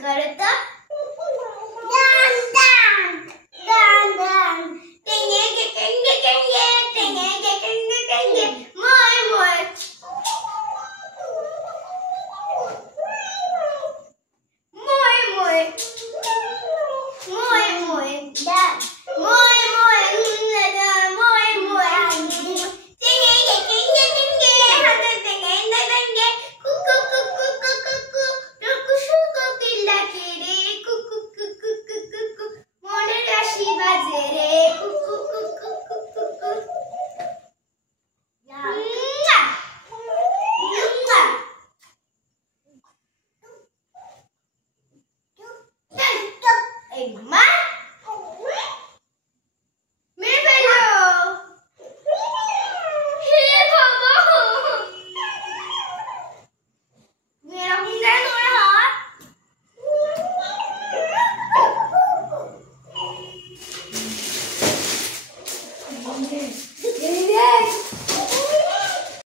करतं डांग डांग डांग डांग टेंगे टेंगे टेंगे टेंगे टेंगे टेंगे मोय मोय मोय मोय मोय मोय डांग मोय मोय मोय मोय टेंगे टेंगे टेंगे हाते टेंगे टेंगे कुकु कुकु कुकु कुकु कुकु पिल्ला किरे कुकु कुकु कुकु कुकु मोने राशि बाजे रे कुकु कुकु कुकु कुकु एक